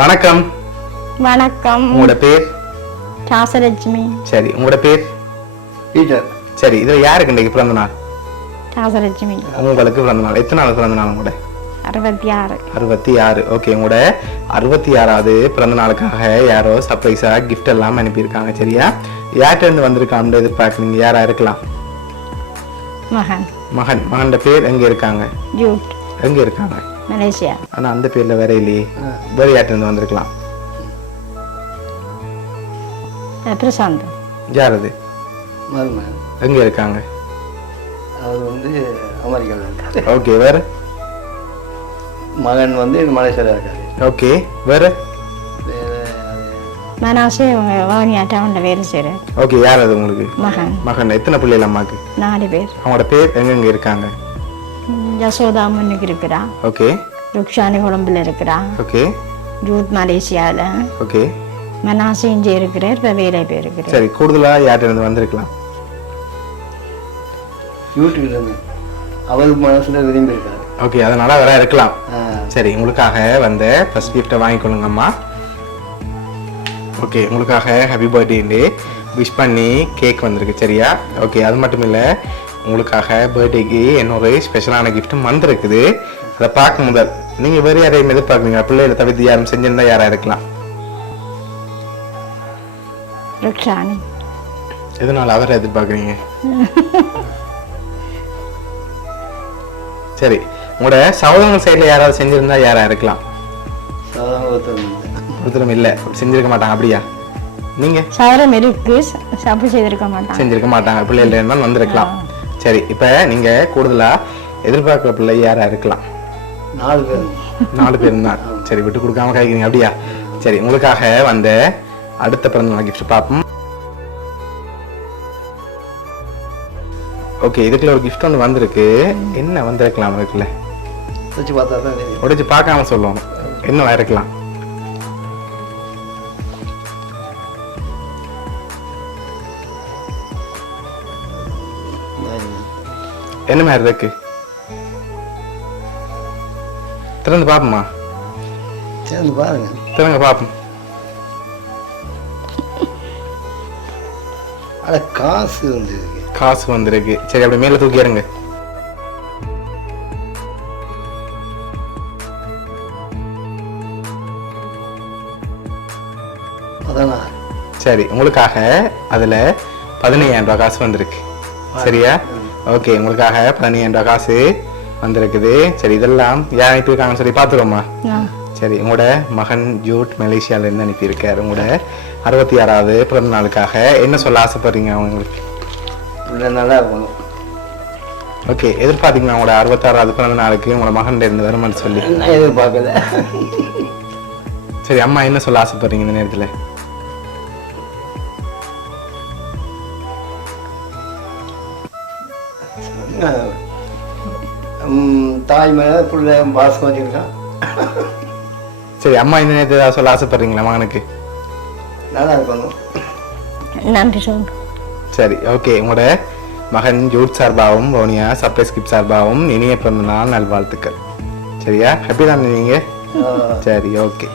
வணக்கம். வணக்கம். உங்களோட பேர்? ராசலட்சுமி. சரி, உங்களோட பேர்? டீச்சர். சரி, இதுல யாருக்கு இன்னைக்கு பிறந்த நாள்? ராசலட்சுமி. உங்களுக்கு பிறந்த நாள். எத்தனை நாள் பிறந்த நாள் உங்களோட? 66. 66. ஓகே, உங்களோட 66வது பிறந்த நாளுக்காக யாரோ சர்ப்ரைஸா கிஃப்ட் எல்லாம் அனுப்பியிருக்காங்க. சரியா? யார்கிட்ட இருந்து வந்திருக்கான்னு எதிர்பார்க்குறீங்க? யாரா இருக்கலாம்? மகன். மகன் பேர் எங்க இருக்காங்க? ஜூட். எங்க இருக்காங்க? மலேசியா. ஆனா அந்த பேர்ல வேற இல்லையே. வேற யார்கிட்ட இருந்து வந்திருக்கலாம்? பிரசாந்த். யார் அது? மருமகன். எங்க இருக்காங்க? அவர் வந்து அமெரிக்காவில் இருக்காரு. ஓகே, வேற? மகன் வந்து மலேசியாவில் இருக்காரு. ஓகே, வேற? மனாசே வாணியா டவுன்ல வேலை செய்யற. ஓகே, யார் அது உங்களுக்கு? மகன். எத்தனை பிள்ளைகள் அம்மாக்கு? 4 பேர். அவங்களோட பேர் எங்கெங்க இருக்காங்க? யசோதா முன்னுக்கு இருக்கிறா. ஓகே. ருக்ஷானி கொழும்புல இருக்கிறா. ஓகே. ஜூத் மலேசியாவில். ஓகே. மனாசே இங்கே இருக்கிறார். இப்போ வேலை பேர் இருக்கிறார். சரி, கூடுதலா யார்கிட்ட இருந்து வந்திருக்கலாம்? யூடியூப்ல இருந்து அவர் மனசுல விரும்பி இருக்காரு. ஓகே, அதனால வர இருக்கலாம். சரி, உங்களுக்காக வந்த ஃபர்ஸ்ட் கிஃப்ட்டை வாங்கிக்கொள்ளுங்கம்மா. ஓகே, உங்களுக்காக ஹாப்பி பர்த்டே விஷ் பண்ணி கேக் வந்திருக்கு. சரியா? ஓகே, அது மட்டும் இல்லை, உங்களுக்காக பர்த்டேக்கு இன்னொரு ஸ்பெஷலான கிஃப்ட்டும் வந்திருக்குது. அதை பார்க்க முதல் நீங்கள் வேறு யாரையும் எதிர்பார்க்குறீங்க? பிள்ளைகளை தவிர்த்து யாரும் செஞ்சிருந்தா யாராக இருக்கலாம்? ருக்ஷானி. எதனால அவரை எதிர்பார்க்குறீங்க? சரி, உங்களோட சகோதரங்கள் சைடில் யாராவது செஞ்சிருந்தா யாராக இருக்கலாம்? ஒருத்தரும் இல்லை, செஞ்சிருக்க மாட்டாங்க. அப்படியா? நீங்க? சவரம் இருக்கு, சப்பு செஞ்சிருக்க மாட்டாங்க. பிள்ளைகள் இருந்தாலும் வந்திருக்கலாம். சரி, இப்ப நீங்க கூடுதலா எதிர்பார்க்கிற பிள்ளை யாரா இருக்கலாம்? 4 பேர் தான். சரி, விட்டு கொடுக்காம கேட்குறீங்க. அப்படியா? சரி, உங்களுக்காக வந்த அடுத்த பிறந்த நாள் கிஃப்ட் பார்ப்போம். ஓகே, இதுக்குள்ள ஒரு கிஃப்ட் ஒன்று வந்திருக்கு. என்ன வந்திருக்கலாம்? இருக்குல்ல, உடைச்சு பார்க்காம சொல்லணும். என்ன இருக்கலாம்? என்ன மாதிரி இருக்கு? திறந்து பாப்போமா? திறங்க பாப்போம். காசு வந்திருக்கு. சரி, அப்படி மேல தூக்கி இருங்க. சரி, உங்களுக்காக அதுல 15,000 ரூபாய் காசு வந்திருக்கு. சரியா? ஓகே, உங்களுக்காக 15,000 ரூபாய் காசு வந்திருக்குது. சரி, இதெல்லாம் யார் அனுப்பியிருக்காங்கன்னு சொல்லி பார்த்துருவோமா? சரி, உங்களோட மகன் ஜூட் மலேசியால இருந்து அனுப்பியிருக்காரு. உங்களோட 66வது பிறந்த நாளுக்காக என்ன சொல்ல ஆசைப்படுறீங்க அவங்களுக்கு? நல்லா இருக்கும். ஓகே, எதிர்பார்த்தீங்களா உங்களோட 66வது பிறந்த நாளுக்கு உங்களோட மகன் இருந்து வருமானு சொல்லி? எதிர்பார்க்கல. சரி, அம்மா என்ன சொல்ல ஆசைப்படுறீங்க இந்த நேரத்துல? தாய் மேல பிள்ளை பாசம் வச்சிருக்கான். சரி, அம்மா இந்த நேரத்தில் ஏதாவது சொல்ல ஆசைப்படுறீங்களா மகனுக்கு? நல்லா இருக்கணும். நன்றி சொல்லுங்க. சரி, ஓகே, உங்களோட மகன் ஜூட் சார்பாகவும் ரோனியா சர்ப்ரைஸ் கிஃப்ட் சார்பாகவும் இனிய பிறந்த நாள் நல்வாழ்த்துக்கள். சரியா? ஹாப்பி தானே நீங்க? சரி, ஓகே.